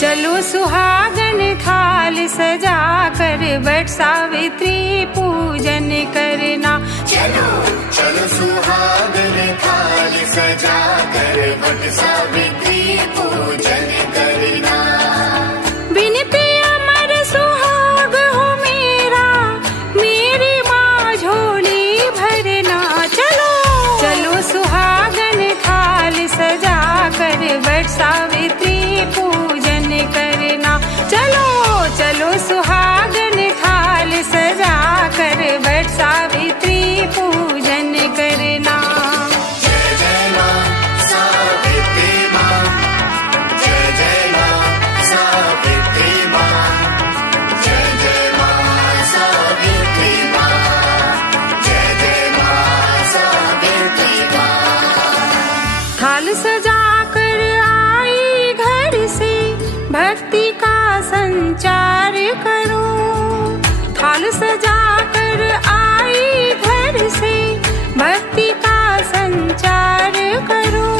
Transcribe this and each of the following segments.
चलो सुहागन थाल सजा कर वट सावित्री पूजन करना। चलो चलो सुहागन थाल सजा कर वट सावित्री पूजन करना। विनती अमर सुहाग हो मेरा, मेरी माँ झोली भरना। चलो चलो सुहागन थाल सजा कर वट सावित्री पूजन करना। चलो चलो सुहागन थाल सजा कर वट सावित्री पूजन करना। जय जय माँ सावित्री माँ, जय जय माँ सावित्री माँ, जय जय माँ सावित्री माँ, जय जय माँ सावित्री माँ। थाल सजा कर आई घर से, भक्ति का संचार करो। थाल सजा कर आई घर से, भक्ति का संचार करो।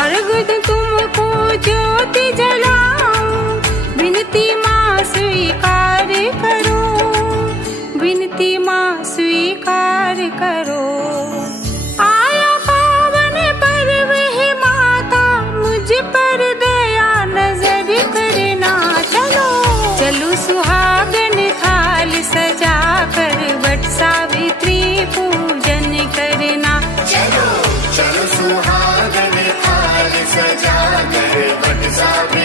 अर्घ तुमको ज्योति जलाऊं, विनती माँ स्वीकार करो, विनती माँ स्वीकार करो। आया पावन पर्व है माता, मुझ पर दया नजर करना। चलो चलो सुहागन थाल सजा कर वट सावित्री पूजन करना। चलो चलो सुहागन थाल सजा कर वट सावित्री